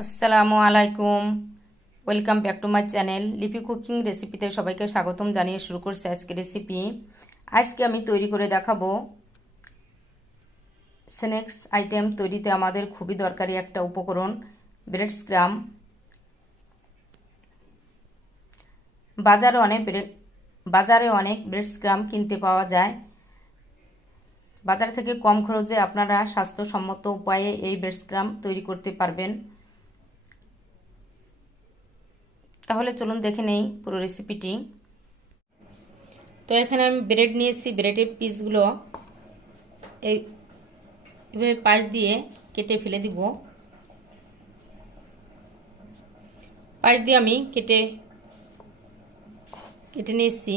আসসালামু আলাইকুম। Welcome back to my channel লিপি কুকিং রেসিপিতে সবাইকে স্বাগতম জানিয়ে শুরু করছি আজকে রেসিপি। আজকে আমি তৈরি করে দেখাবো স্ন্যাক্স আইটেম তৈরিতে আমাদের খুবই দরকারি একটা উপকরণ ব্রেড স্ক্রাম। বাজারে অনেক ব্রেড স্ক্রাম কিনতে পাওয়া যায়। বাজার থেকে কম খরচে আপনারা স্বাস্থ্যসম্মত উপায়ে এই ব্রেড স্ক্রাম তৈরি করতে পারবেন। তাহলে চলুন দেখে নেই পুরো রেসিপিটি। তো এখানে আমি ব্রেড নিয়েছি, ব্রেডের পিসগুলো এইভাবে পাশ দিয়ে কেটে ফেলে দিব। পাশ দিয়ে আমি কেটে নিয়েছি।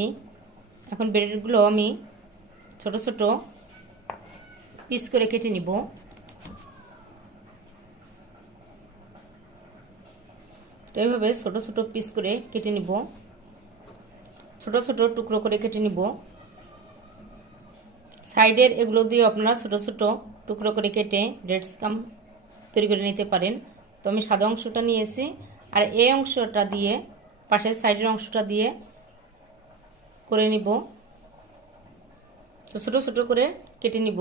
এখন ব্রেডগুলো আমি ছোট ছোট পিস করে কেটে নিব। তো এইভাবে ছোট ছোট পিস করে কেটে নিব, ছোট ছোট টুকরো করে কেটে নিব। সাইডের এগুলো দিয়ে আপনারা ছোট ছোট টুকরো করে কেটে ব্রেড স্ক্রাম তৈরি করে নিতে পারেন। তো আমি সাদা অংশটা নিয়েছি, আর এই অংশটা দিয়ে পাশের সাইডের অংশটা দিয়ে করে নিব। তো ছোট ছোট করে কেটে নিব।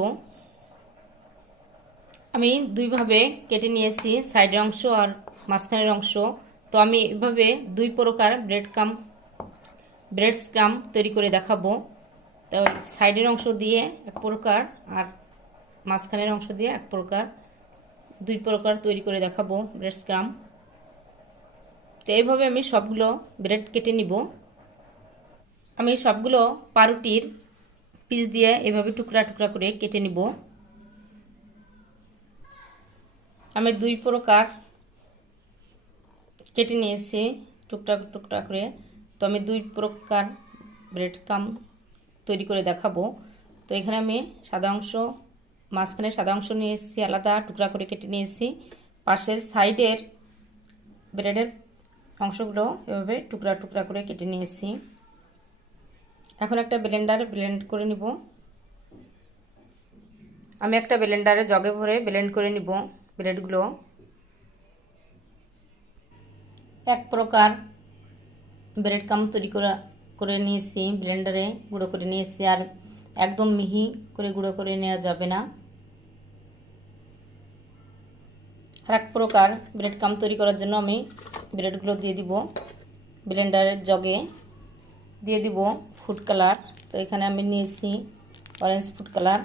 আমি দুইভাবে কেটে নিয়েছি, সাইডের অংশ আর মাঝখানের অংশ। তো আমি এভাবে দুই প্রকার ব্রেড স্ক্রাম তৈরি করে দেখাবো। তো সাইডের অংশ দিয়ে এক প্রকার আর মাঝখানের অংশ দিয়ে এক প্রকার, দুই প্রকার তৈরি করে দেখাবো ব্রেড স্ক্রাম। তো এইভাবে আমি সবগুলো ব্রেড কেটে নিব। আমি সবগুলো পাউরুটির পিস দিয়ে এভাবে টুকরা টুকরা করে কেটে নিব। আমি দুই প্রকার কেটে নিয়েছি টুকরা টুকরা করে। তো আমি দুই প্রকার ব্রেড স্ক্রাম তৈরি করে দেখাবো। তো এখানে আমি সাদা অংশ, মাঝখানে সাদা অংশ নিয়েছি, আলাদা টুকরা করে কেটে নিয়েছি। পাশের সাইডের ব্রেডের অংশগুলো এভাবে টুকরা টুকরা করে কেটে নিয়েছি। এখন একটা ব্লেন্ড করে নিব। আমি একটা ব্লেন্ডারে জগে ভরে ব্লেন্ড করে নিব ব্রেডগুলো। এক প্রকার ব্রেড ক্রাম তৈরি করে নিয়েছি, ব্লেন্ডারে গুঁড়ো করে নিয়েছি। আর একদম মিহি করে গুঁড়ো করে নেওয়া যাবে না। আর এক প্রকার ব্রেড ক্রাম তৈরি করার জন্য আমি ব্রেডগুলো দিয়ে দিব ব্লেন্ডারের জগে, দিয়ে দিব ফুড কালার। তো এখানে আমি নিয়েছি অরেঞ্জ ফুড কালার,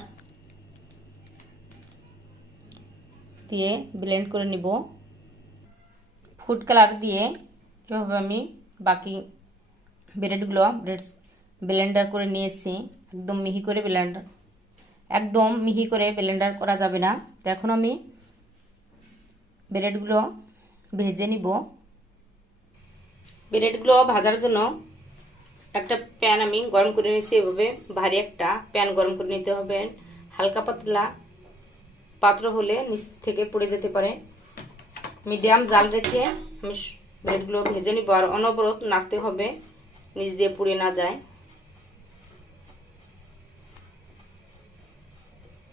দিয়ে ব্লেন্ড করে নিব। ফুড কালার দিয়ে এভাবে আমি বাকি ব্রেডগুলো ব্লেন্ডার করে নিয়েছি। একদম মিহি করে ব্লেন্ডার করা যাবে না। তো এখন আমি ব্রেডগুলো ভেজে নিব। ব্রেডগুলো ভাজার জন্য একটা প্যান আমি গরম করে নিয়েছি। এভাবে ভারী একটা প্যান গরম করে নিতে হবে। হালকা পাতলা পাত্র হলে নিচ থেকে পড়ে যেতে পারে। মিডিয়াম জাল রেখে আমি ব্রেডগুলো ভেজে নিব, আর অনবরত নাড়তে হবে নিচ দিয়ে পুড়ে না যায়।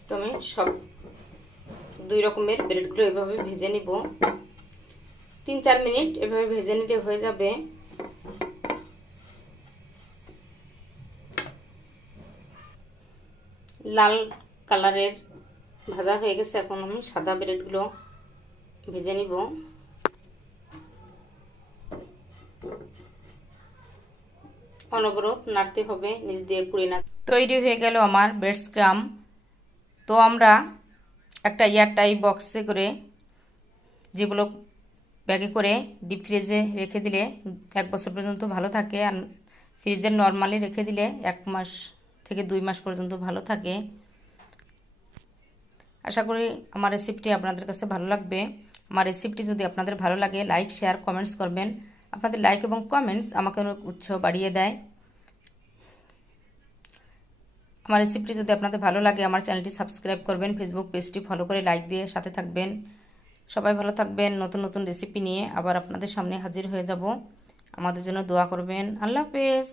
তো আমি সব দুই রকমের ব্রেডগুলো এভাবে ভেজে নিব। 3-4 মিনিট এভাবে ভেজে নিলে হয়ে যাবে। লাল কালারের ভাজা হয়ে গেছে। এখন আমি সাদা ব্রেডগুলো ভেজে নিব। অনবরত নাড়তে হবে নিচ দিয়ে পুড়ে না। তৈরি হয়ে গেল আমার ব্রেড স্ক্রাম। তো আমরা একটা এয়ারটাইট বক্সে করে, যেগুলো ব্যাগে করে ডিপ ফ্রিজে রেখে দিলে 1 বছর পর্যন্ত ভালো থাকে, আর ফ্রিজে নর্মালি রেখে দিলে 1 মাস থেকে 2 মাস পর্যন্ত ভালো থাকে। আশা করি আমার রেসিপিটি আপনাদের কাছে ভালো লাগবে। আমার রেসিপিটি যদি আপনাদের ভালো লাগে, লাইক, শেয়ার, কমেন্টস করবেন। আপনাদের লাইক এবং কমেন্টস আমাকে অনেক উৎসাহ বাড়িয়ে দেয়। আমার রেসিপিটি যদি আপনাদের ভালো লাগে, আমার চ্যানেলটি সাবস্ক্রাইব করবেন, ফেসবুক পেজটি ফলো করে লাইক দিয়ে সাথে থাকবেন। সবাই ভালো থাকবেন। নতুন নতুন রেসিপি নিয়ে আবার আপনাদের সামনে হাজির হয়ে যাব। আমাদের জন্য দোয়া করবেন। আল্লাহ হাফেজ।